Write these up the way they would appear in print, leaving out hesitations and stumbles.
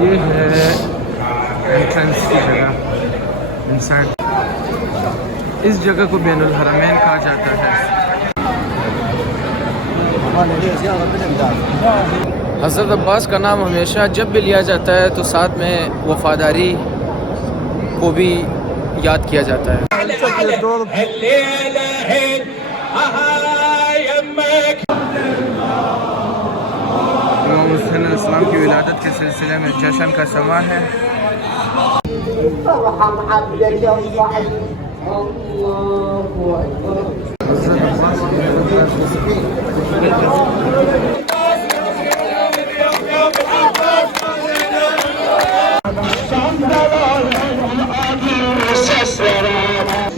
یہ ہے انٹرنس کی جگہ انسائڈ. اس جگہ کو بین الحرمین کہا جاتا ہے. حضرت عباس کا نام ہمیشہ جب بھی لیا جاتا ہے تو ساتھ میں وفاداری کو بھی یاد کیا جاتا ہے. امام حسین علیہ السلام کی ولادت کے سلسلے میں جشن کا سماں ہے. حضرت عباس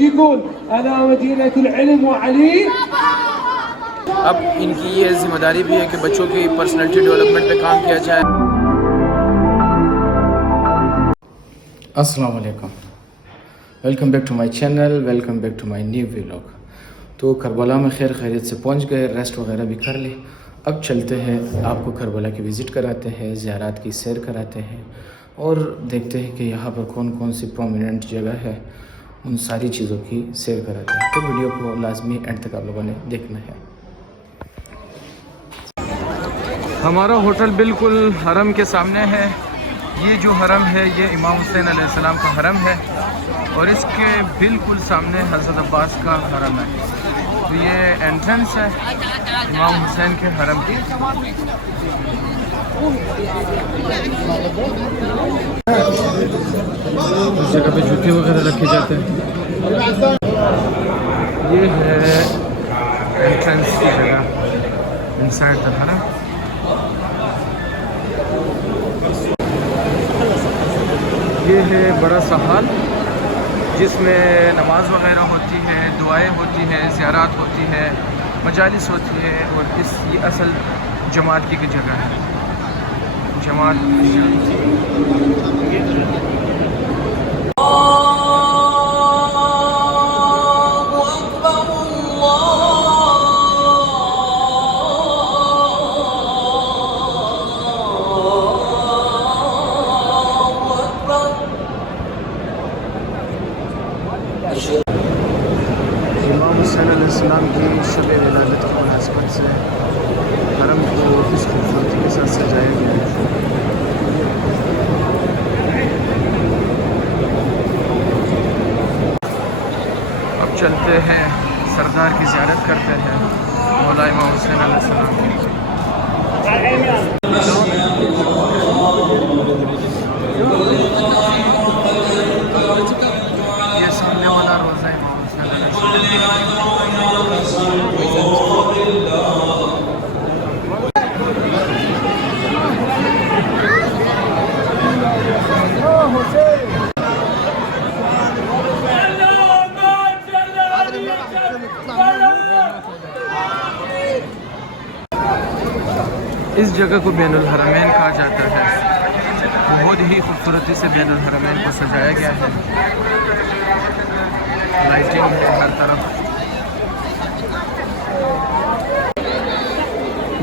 يقول أنا مدينة العلم وعلي. اب ان کی یہ ذمہ داری بھی ہے کہ بچوں کی پرسنالٹی ڈیولپمنٹ پہ کام کیا جائے. السلام علیکم، welcome back to my channel, welcome back to my new vlog. تو کربلا میں خیر خیریت سے پہنچ گئے، ریسٹ وغیرہ بھی کر لی. اب چلتے ہیں، آپ کو کربلا کی وزٹ کراتے ہیں، زیارات کی سیر کراتے ہیں اور دیکھتے ہیں کہ یہاں پر کون کون سی پرومیننٹ جگہ ہے، ان ساری چیزوں کی سیر کراتے ہیں. تو ویڈیو کو لازمی اینڈ تک آپ لوگوں نے دیکھنا ہے. ہمارا ہوٹل بالکل حرم کے سامنے ہے. یہ جو حرم ہے یہ امام حسین علیہ السلام کا حرم ہے اور اس کے بالکل سامنے حضرت عباس کا حرم ہے. تو یہ انٹرنس ہے امام حسین کے حرم کی. اس جگہ پہ جوتے وغیرہ رکھے جاتے ہیں. یہ ہے انٹرنس کی جگہ انسائڈ دا حرم. یہ ہے بڑا سا ہال جس میں نماز وغیرہ ہوتی ہے، دعائیں ہوتی ہیں، زیارات ہوتی ہے، مجالس ہوتی ہے. اور یہ اصل جماعت کی جگہ ہے. جماعت امام حسین علیہ السلام کی شب ولادت کی مناسبت سے حرم کو اس خوبصورتی کے ساتھ سجایا گیا ہے. اب چلتے ہیں، سردار کی زیارت کرتے ہیں، مولا امام حسین علیہ السلام کی. یہ سامنے والا روزہ امام حسین علیہ اس جگہ کو بین الحرمین کہا جاتا ہے. بہت ہی خوبصورتی سے بین الحرمین کو سجایا گیا ہے. لائٹنگ ہے ہر طرف.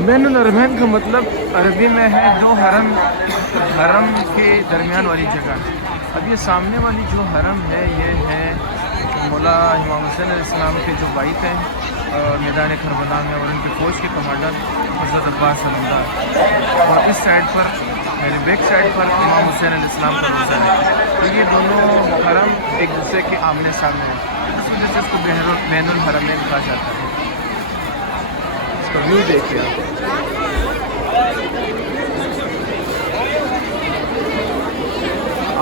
بین الحرمین کا مطلب عربی میں ہے دو حرم کے درمیان والی جگہ. اب یہ سامنے والی جو حرم ہے یہ ہے مولا امام حسین علیہ السلام کے جو بھائی تھے میدان کربلا میں، اور ان کے فوج کے کمانڈر حضرت عباس علمدار. اور اس سائڈ پر میرے بیک سائڈ پر امام حسین علیہ السلام کا روزہ ہے. تو یہ دونوں حرم ایک دوسرے کے آمنے سامنے ہیں، اس وجہ سے اس کو بین الحرمین کہا جاتا ہے. اس کا ویو دیکھیے آپ.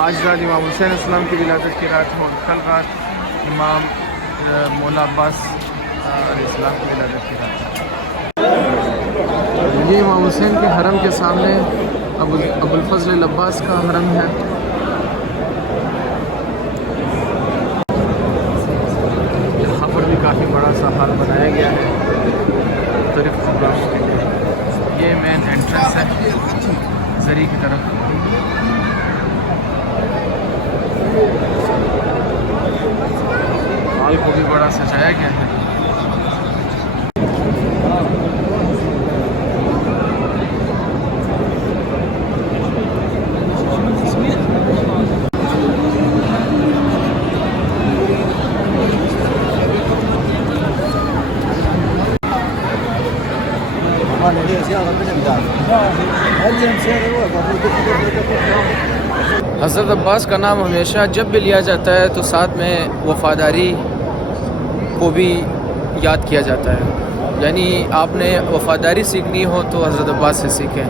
آج رات امام حسین علیہ السلام کی ولادت کی رات ہو، کل رات امام مولا عباس علیہ السلام کی ولادت کی رات. یہ امام حسین کے حرم کے سامنے ابو الفضل العباس کا حرم ہے. یہاں پر بھی کافی بڑا سا ہال بنایا گیا ہے مختلف پروگرامس کے لیے. یہ مین انٹرنس ہے زری کی طرف. ہال کو بھی بڑا سجایا گیا ہے. حضرت عباس کا نام ہمیشہ جب بھی لیا جاتا ہے تو ساتھ میں وفاداری کو بھی یاد کیا جاتا ہے. یعنی آپ نے وفاداری سیکھنی ہو تو حضرت عباس سے سیکھیں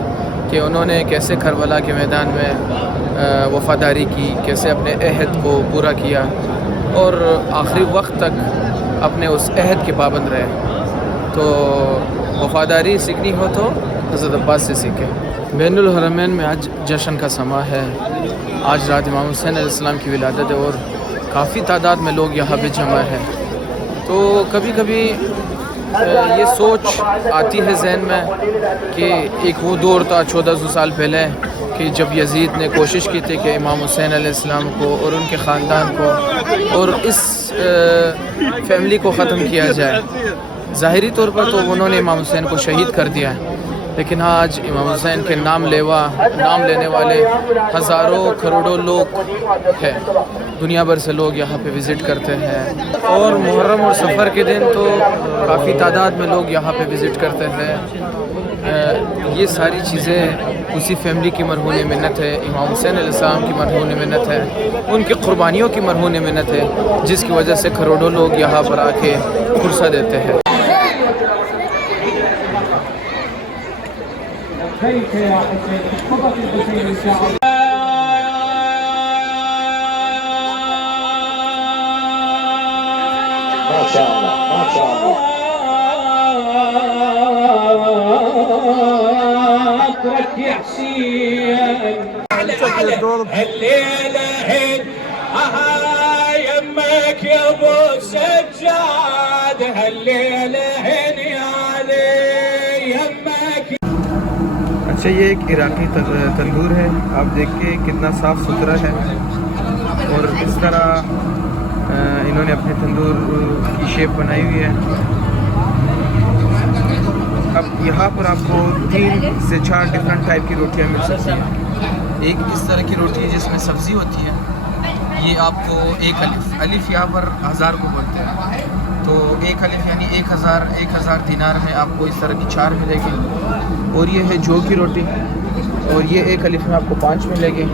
کہ انہوں نے کیسے کربلا کے میدان میں وفاداری کی، کیسے اپنے عہد کو پورا کیا اور آخری وقت تک اپنے اس عہد کے پابند رہے. تو وفاداری سیکھنی ہو تو حضرت عباس سے سیکھیں. بین الحرمین میں آج جشن کا سما ہے. آج رات امام حسین علیہ السلام کی ولادت ہے اور کافی تعداد میں لوگ یہاں پہ جمع ہیں. تو کبھی کبھی یہ سوچ آتی ہے ذہن میں کہ ایک وہ دور تھا 1400 سال پہلے کہ جب یزید نے کوشش کی تھی کہ امام حسین علیہ السلام کو اور ان کے خاندان کو اور اس فیملی کو ختم کیا جائے. ظاہری طور پر تو انہوں نے امام حسین کو شہید کر دیا ہے، لیکن آج امام حسین کے نام لینے والے ہزاروں کروڑوں لوگ ہیں. دنیا بھر سے لوگ یہاں پہ وزٹ کرتے ہیں اور محرم اور سفر کے دن تو کافی تعداد میں لوگ یہاں پہ وزٹ کرتے ہیں. یہ ساری چیزیں اسی فیملی کی مرہون منت ہے، امام حسین علیہ السلام کی مرہون منت ہے، ان کی قربانیوں کی مرہون منت ہے، جس کی وجہ سے کروڑوں لوگ یہاں پر آ کے فرصہ دیتے ہیں. كيف يا حسين؟ تفضل الحسين ان شاء الله. ما شاء الله ما شاء الله. اترك يا حسين. الليله هين يمك يا ابو سجاد، هالليله هين يا علي يمك. اچھا، یہ ایک عراقی تندور ہے. آپ دیکھیں کتنا صاف ستھرا ہے اور اس طرح انہوں نے اپنے تندور کی شیپ بنائی ہوئی ہے. اب یہاں پر آپ کو 3 سے 4 ڈفرنٹ ٹائپ کی روٹیاں مل سکتی ہیں. ایک اس طرح کی روٹی ہے جس میں سبزی ہوتی ہے، یہ آپ کو 1 الف یہاں پر 1000 کو بولتے ہیں. تو 1 الف یعنی 1000 دینار میں آپ کو اس طرح کی 4 ملے گی. اور یہ ہے جو کی روٹی، اور یہ 1 الف میں آپ کو 5 ملے گی.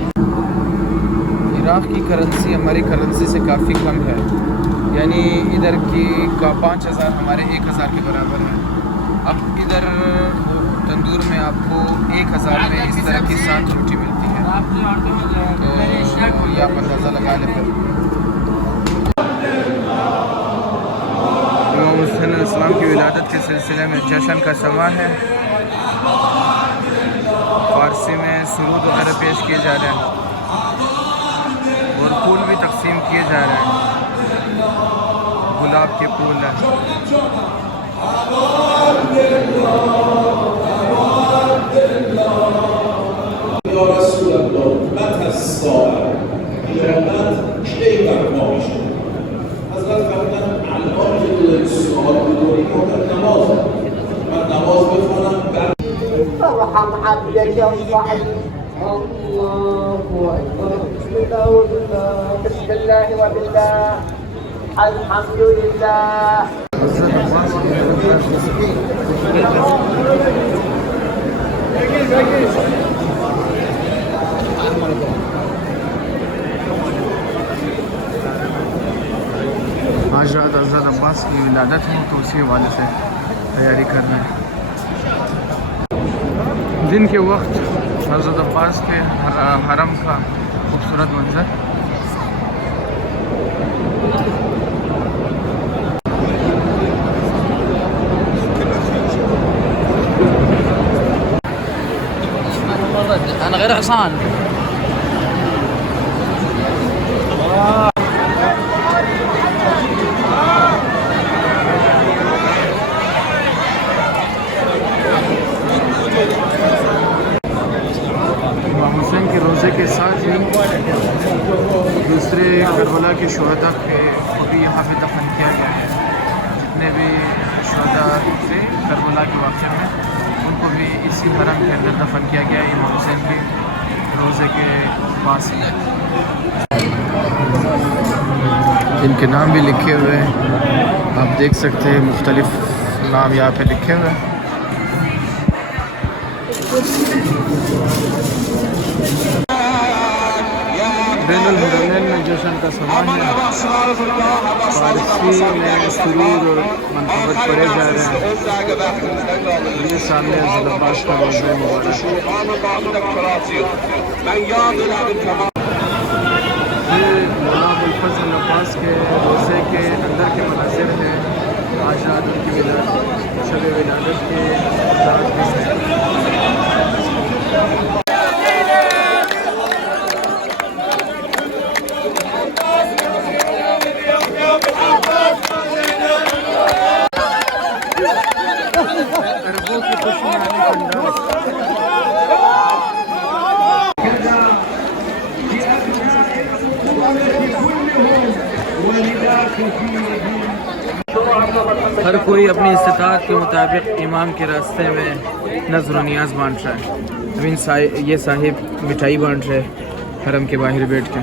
عراق کی کرنسی ہماری کرنسی سے کافی کم ہے، یعنی ادھر کی کا 5000 ہمارے 1000 کے برابر ہے. اب ادھر تندور میں آپ کو 1000 میں اس طرح کی 7 روٹی ملتی ہے. تو یہ آپ اندازہ لگا لیں. پھر امام حسین علیہ السلام کی ولادت کے سلسلے میں جشن کا سما ہے. فارسی میں سرود وغیرہ پیش کیے جا رہے ہیں اور پھول بھی تقسیم کیے جا رہے ہیں. گلاب کے پھول ہیں. ارحم عبدك الضعيف. الله اكبر. بسم الله وبالله. بسم الله وبالله. الحمد لله. آج رات حضرت عباس کی ولادت ہے تو اسی حوالے سے تیاری کر رہے ہیں. دن کے وقت حضرت عباس کے حرم کا خوبصورت منظر. أنا غير حصان. امام حسین کے روزے کے ساتھ ہی دوسرے کربلا کے شہداء کو بھی یہاں پہ دفن کیا گیا ہے. جتنے بھی شہداء تھے کربلا کے واقعے میں ان کو بھی اسی حرم کے اندر دفن کیا گیا ہے امام حسین کے روزے کے پاس ہی. ان کے نام بھی لکھے ہوئے ہیں، آپ دیکھ سکتے ہیں مختلف نام یہاں پہ لکھے ہوئے ہیں. بین الحرمین میں جشن کا سامان ہے. فارسی میں سرور اور منقبت پڑھے جا رہے ہیں. یہ سامنے حضرت عباس کا روزہ مبارک. یہ مولانا ابوالفضل عباس کے روزے کے اندر کے مناظر ہیں. آج رات ان کی شب ولادت کے رات میں ہے. عربوں کی خوشی میں آنے کا انداز. ہر کوئی اپنی استطاعت کے مطابق امام کے راستے میں نظر و نیاز بانٹ رہا ہے. یہ صاحب مٹھائی بانٹ رہے حرم کے باہر بیٹھ کے.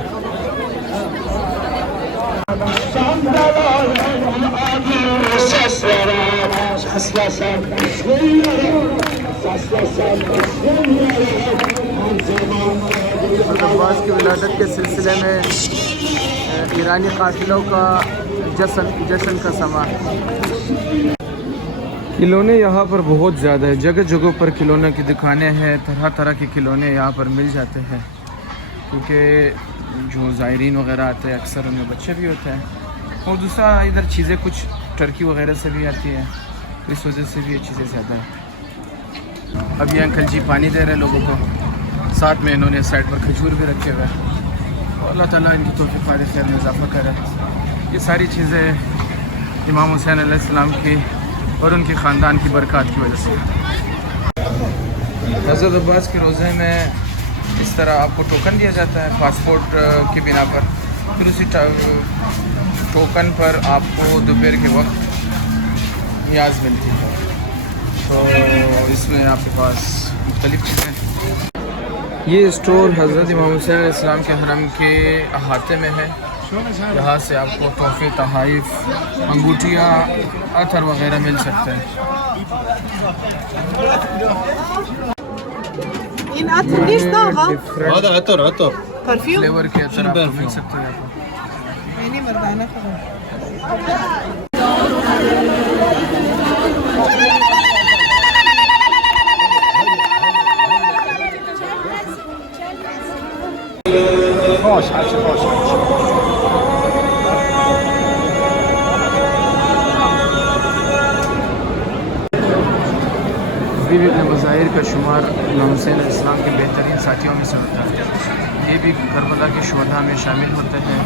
عباس کی ولادت کے سلسلے میں ایرانی قافلوں کا جشن کا سما. کھلونے یہاں پر بہت زیادہ ہے. جگہ جگہوں پر کھلونے کی دکانیں ہیں. طرح طرح کے کھلونے یہاں پر مل جاتے ہیں کیونکہ جو زائرین وغیرہ آتے ہیں اکثر ان میں بچے بھی ہوتے ہیں. اور دوسرا ادھر چیزیں کچھ ٹرکی وغیرہ سے بھی آتی ہیں, اس وجہ سے بھی یہ چیزیں زیادہ ہیں. اب یہ انکل جی پانی دے رہے ہیں لوگوں کو. ساتھ میں انہوں نے سائڈ پر کھجور بھی رکھے ہوئے ہیں. اللہ تعالیٰ ان کی توفیق خیر میں اضافہ کرے. یہ ساری چیزیں امام حسین علیہ السلام کی اور ان کے خاندان کی برکات کی وجہ سے. حضرت عباس کے روزے میں اس طرح آپ کو ٹوکن دیا جاتا ہے پاسپورٹ کی بنا پر. پھر اسی ٹوکن پر آپ کو دوپہر کے وقت نیاز ملتی ہے. تو اس میں آپ کے پاس مختلف چیزیں. یہ اسٹور حضرت امام حسین علیہ السلام کے حرم کے احاطے میں ہے. یہاں سے آپ کو تحفے, تحائف, انگوٹھیاں, عطر وغیرہ مل سکتے ہیں. هذا عطر فلیور کے عطر آپ کو مل سکتے ہیں. حبیب ابن مظاہر کا شمار امام حسین علیہ السلام کے بہترین ساتھیوں میں سے ہوتا ہے. یہ بھی کربلا کے شہداء میں شامل ہوتے ہیں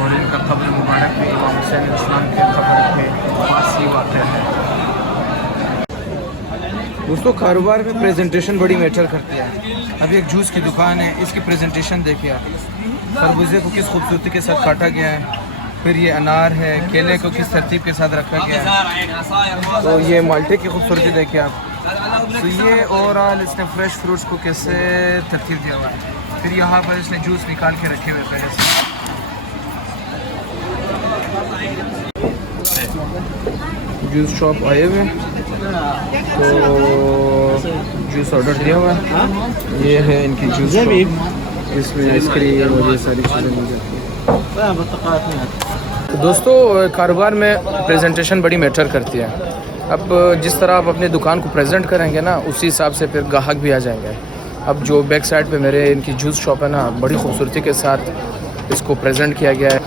اور ان کا قبر مبارک بھی امام حسین علیہ السلام کے قبر کے پاس ہی واقع ہے. دوستوں کاروبار میں پریزنٹیشن بڑی میٹر کرتی ہے. ابھی ایک جوس کی دکان ہے, اس کی پریزنٹیشن دیکھیے آپ. خربوزے کو کس خوبصورتی کے ساتھ کاٹا گیا ہے. پھر یہ انار ہے, کیلے کو کس ترتیب کے ساتھ رکھا گیا ہے. تو یہ مالٹے کی خوبصورتی دیکھیے آپ. تو یہ اوورآل اس نے فریش فروٹس کو کیسے ترتیب دیا ہوا ہے. پھر یہاں پر اس نے جوس نکال کے رکھے ہوئے پہلے سے. جوس شاپ آئے ہوئے تو جوس آرڈر دیا ہوا ہے. یہ ہے ان کی جوس شاپ. اس میں آئس کریم اور یہ ساری چیزیں مل جاتی ہیں. دوستو کاروبار میں پریزنٹیشن بڑی میٹر کرتی ہے. اب جس طرح آپ اپنی دکان کو پریزنٹ کریں گے نا, اسی حساب سے پھر گاہک بھی آ جائیں گے. اب جو بیک سائڈ پہ میرے ان کی جوس شاپ ہے نا, بڑی خوبصورتی کے ساتھ اس کو پریزنٹ کیا گیا ہے.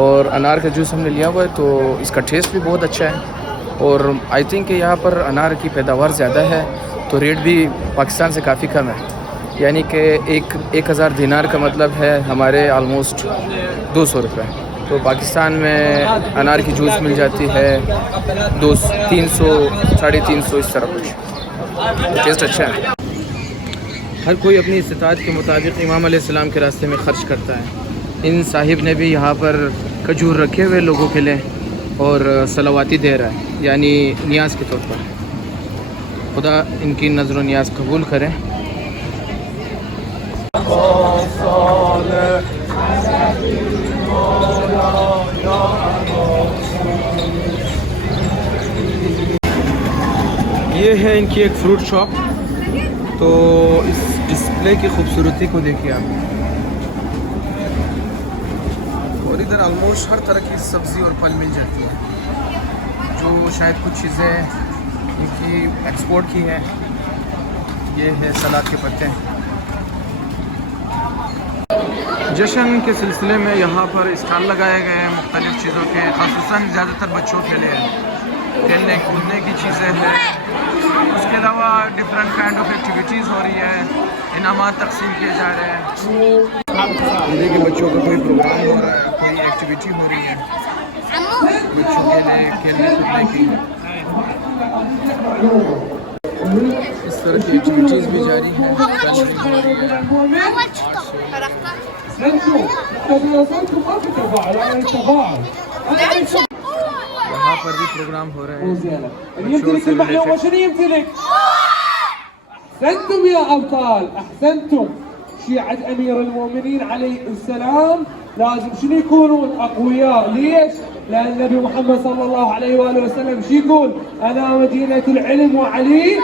اور انار کا جوس ہم نے لیا ہوا ہے تو اس کا ٹیسٹ بھی بہت اچھا ہے. اور آئی تھنک کہ یہاں پر انار کی پیداوار زیادہ ہے تو ریٹ بھی پاکستان سے کافی کم ہے. یعنی کہ 1000 دینار کا مطلب ہے ہمارے آلموسٹ 200 روپے. تو پاکستان میں انار کی جوس مل جاتی ہے 300 350 اس طرح کچھ. ٹیسٹ اچھا ہے. ہر کوئی اپنی استطاعت کے مطابق امام علیہ السلام کے راستے میں خرچ کرتا ہے. ان صاحب نے بھی یہاں پر کھجور رکھے ہوئے لوگوں کے لیے اور صلواتی دے رہا ہے, یعنی نیاز کے طور پر. خدا ان کی نظر و نیاز قبول کرے. یہ ہے ان کی ایک فروٹ شاپ. تو اس ڈسپلے کی خوبصورتی کو دیکھیے آپ. اور ادھر آلموسٹ ہر طرح کی سبزی اور پھل مل جاتی ہے, جو شاید کچھ چیزیں ان کی ایکسپورٹ کی ہیں. یہ ہے سلاد کے پتے. جشن کے سلسلے میں یہاں پر اسٹال لگائے گئے ہیں مختلف چیزوں کے, خصوصاً زیادہ تر بچوں کے لیے کھیلنے کودنے کی چیزیں ہیں. اس کے علاوہ ڈفرینٹ کائنڈ آف ایکٹیویٹیز ہو رہی ہے, انعامات تقسیم کیے جا رہے ہیں. دیکھیے بچوں کا کوئی پروگرام ہو رہا ہے, کوئی ایکٹیویٹی ہو رہی ہے بچوں کے لیے کھیلنے کودنے کی. اس طرح کی ایکٹیویٹیز بھی جاری ہیں. یہاں پر بھی پروگرام ہو رہے ہیں. يمتلك المعلومة شنو يمتلك؟ أحسنتم يا أبطال أحسنتم. شيعة أمير المؤمنين عليه السلام لازم شنو يكونون أقوياء. ليش؟ لأن النبي محمد صلى الله عليه وآله وسلم شو يقول؟ أنا مدينة العلم وعلي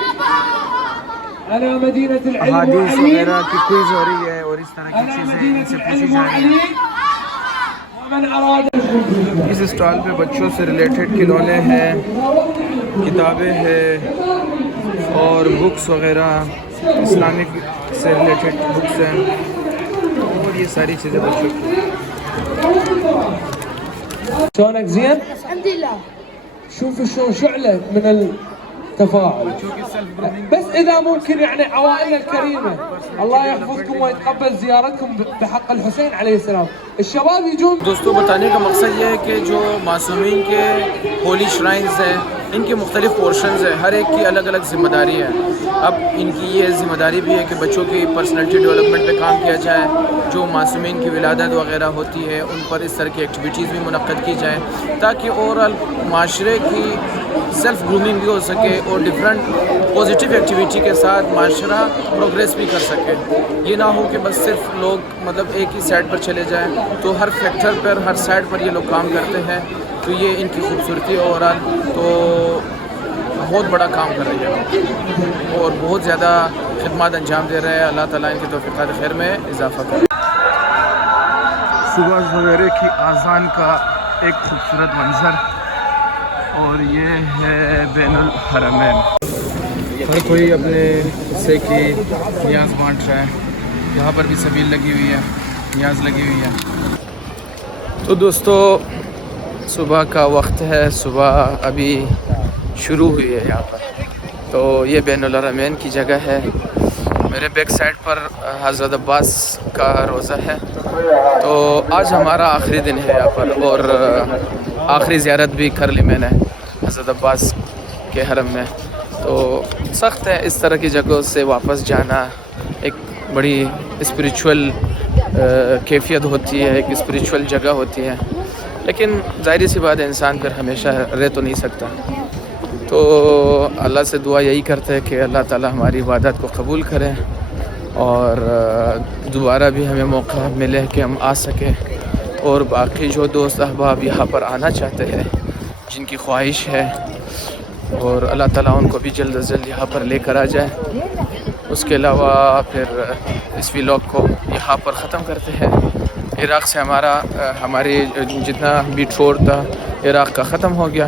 أنا مدينة العلم احادیث وعلي وغیرہ کی کوئز ہو رہی ہے اور اس طرح کی أنا چیزیں ان مدينة سے پوچھی العلم جا رہی ہیں. وعلي ومن أراد. اس اسٹال پہ بچوں سے ریلیٹڈ کھلونے ہیں, کتابیں ہیں اور بکس وغیرہ اسلامک سے ریلیٹڈ بکس ہیں, اور یہ ساری چیزیں بچوں کی. شلونك زين؟ الحمد لله. شوف شلون شعلة من التفاعل. بس إذا ممكن يعني عوائلنا الكريمة الله يحفظكم ويتقبل زيارتكم بحق الحسين عليه السلام. الشباب يجون. دوستوں بتانے کا مقصد یہ ہے کہ جو معصومین کے ہولی شرائنز ہیں ان کے مختلف پورشنز ہیں, ہر ایک کی الگ الگ ذمہ داری ہے. اب ان کی یہ ذمہ داری بھی ہے کہ بچوں کی پرسنالٹی ڈیولپمنٹ پہ کام کیا جائے, جو معصومین کی ولادت وغیرہ ہوتی ہے ان پر اس طرح کی ایکٹیویٹیز بھی منعقد کی جائیں, تاکہ اوورآل معاشرے کی سیلف گرومنگ بھی ہو سکے اور ڈفرینٹ پازیٹیو ایکٹیویٹی کے ساتھ معاشرہ پروگریس بھی کر سکے. یہ نہ ہو کہ بس صرف لوگ مطلب ایک ہی سائڈ پر چلے جائیں, تو ہر فیکٹر پر ہر سائڈ پر یہ لوگ کام کرتے ہیں. تو یہ ان کی خوبصورتی اوورآل تو بہت بڑا کام کر رہی ہے اور بہت زیادہ خدمات انجام دے رہے ہیں. اللہ تعالیٰ ان کی توفیقات خیر میں اضافہ کرے. صبح سویرے کی اذان کا ایک خوبصورت منظر, اور یہ ہے بین الحرمین. ہر کوئی اپنے حصے کی نیاز بانٹ رہا ہے. یہاں پر بھی سبیل لگی ہوئی ہے, نیاز لگی ہوئی ہے. تو دوستو صبح کا وقت ہے, صبح ابھی شروع ہوئی ہے یہاں پر. تو یہ بین الحرمین کی جگہ ہے. میرے بیک سائڈ پر حضرت عباس کا روضہ ہے. تو آج ہمارا آخری دن ہے یہاں پر, اور آخری زیارت بھی کر لی میں نے حضرت عباس کے حرم میں. تو سخت ہے اس طرح کی جگہوں سے واپس جانا, ایک بڑی اسپریچول کیفیت ہوتی ہے, ایک اسپریچول جگہ ہوتی ہے, لیکن ظاہری سی بات ہے انسان پھر ہمیشہ رہ تو نہیں سکتا. تو اللہ سے دعا یہی کرتے ہیں کہ اللہ تعالی ہماری عبادت کو قبول کریں, اور دوبارہ بھی ہمیں موقع ملے کہ ہم آ سکیں. اور باقی جو دوست احباب یہاں پر آنا چاہتے ہیں, جن کی خواہش ہے, اور اللہ تعالیٰ ان کو بھی جلد از جلد یہاں پر لے کر آ جائے. اس کے علاوہ پھر اس ولاگ کو یہاں پر ختم کرتے ہیں. عراق سے ہماری جتنا بھی ٹور تھا عراق کا ختم ہو گیا.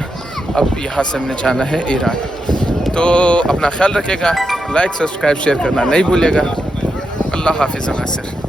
اب یہاں سے ہم نے جانا ہے ایران. تو اپنا خیال رکھے گا, لائک سبسکرائب شیئر کرنا نہیں بھولے گا. اللہ حافظ. ناصر.